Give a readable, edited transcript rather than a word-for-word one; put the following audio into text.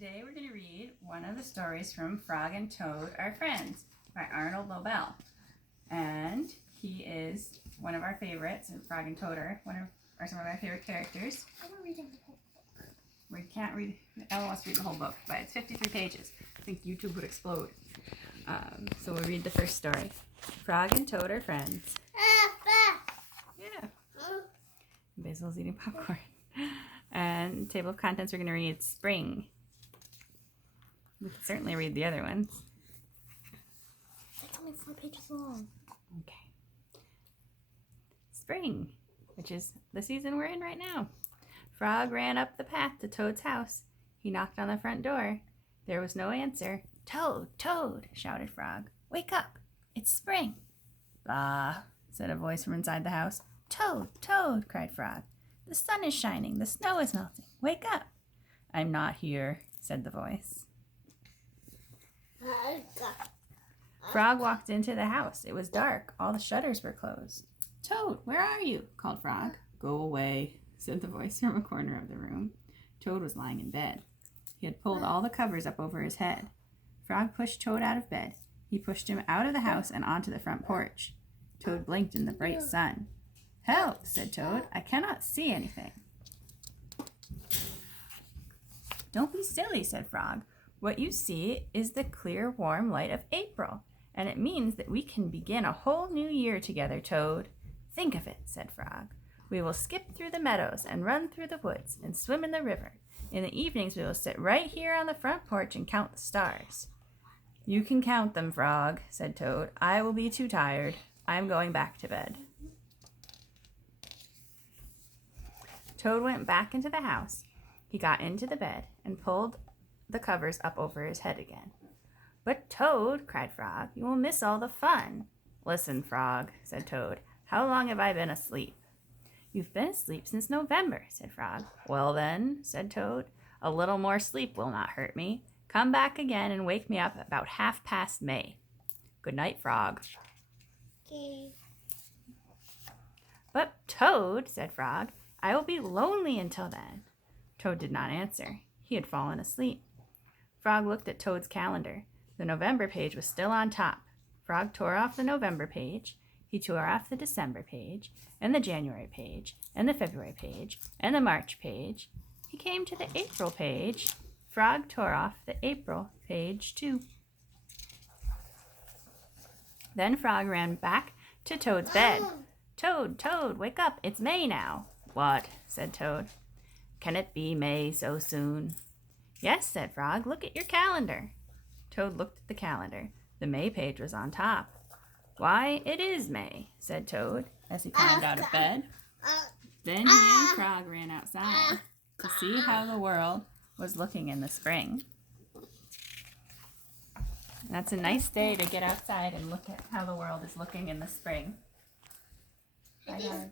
Today we're going to read one of the stories from Frog and Toad Are Friends by Arnold Lobel. And he is one of our favorites, and Frog and Toad are some of my favorite characters. I'm reading the whole book. We can't read, Ella wants to read the whole book, but it's 53 pages. I think YouTube would explode. So we'll read the first story. Frog and Toad Are Friends. Yeah. Basil's eating popcorn. And table of contents, we're going to read Spring. We can certainly read the other ones. It's only 4 pages long. Okay. Spring, which is the season we're in right now. Frog ran up the path to Toad's house. He knocked on the front door. There was no answer. Toad, Toad, shouted Frog. Wake up. It's spring. Bah, said a voice from inside the house. Toad, Toad, cried Frog. The sun is shining. The snow is melting. Wake up. I'm not here, said the voice. Frog walked into the house. It was dark. All the shutters were closed. Toad, where are you? Called Frog. Go away, said the voice from a corner of the room. Toad was lying in bed. He had pulled all the covers up over his head. Frog pushed Toad out of bed. He pushed him out of the house and onto the front porch. Toad blinked in the bright sun. Help, said Toad. I cannot see anything. Don't be silly, said Frog. What you see is the clear, warm light of April, and it means that we can begin a whole new year together, Toad. Think of it, said Frog. We will skip through the meadows and run through the woods and swim in the river. In the evenings, we will sit right here on the front porch and count the stars. You can count them, Frog, said Toad. I will be too tired. I'm going back to bed. Toad went back into the house. He got into the bed and pulled the covers up over his head again. But Toad, cried Frog, you will miss all the fun. Listen, Frog, said Toad. How long have I been asleep? You've been asleep since November, said Frog. Well then, said Toad, a little more sleep will not hurt me. Come back again and wake me up about 1/2 May. Good night, Frog. Okay. But Toad, said Frog, I will be lonely until then. Toad did not answer. He had fallen asleep. Frog looked at Toad's calendar. The November page was still on top. Frog tore off the November page. He tore off the December page, and the January page, and the February page, and the March page. He came to the April page. Frog tore off the April page too. Then Frog ran back to Toad's bed. Toad, Toad, wake up. It's May now. What? Said Toad. Can it be May so soon? Yes, said Frog. Look at your calendar. Toad looked at the calendar. The May page was on top. Why, it is May, said Toad as he climbed out of bed. Then he and Frog ran outside to see how the world was looking in the spring. That's a nice day to get outside and look at how the world is looking in the spring. Bye, guys.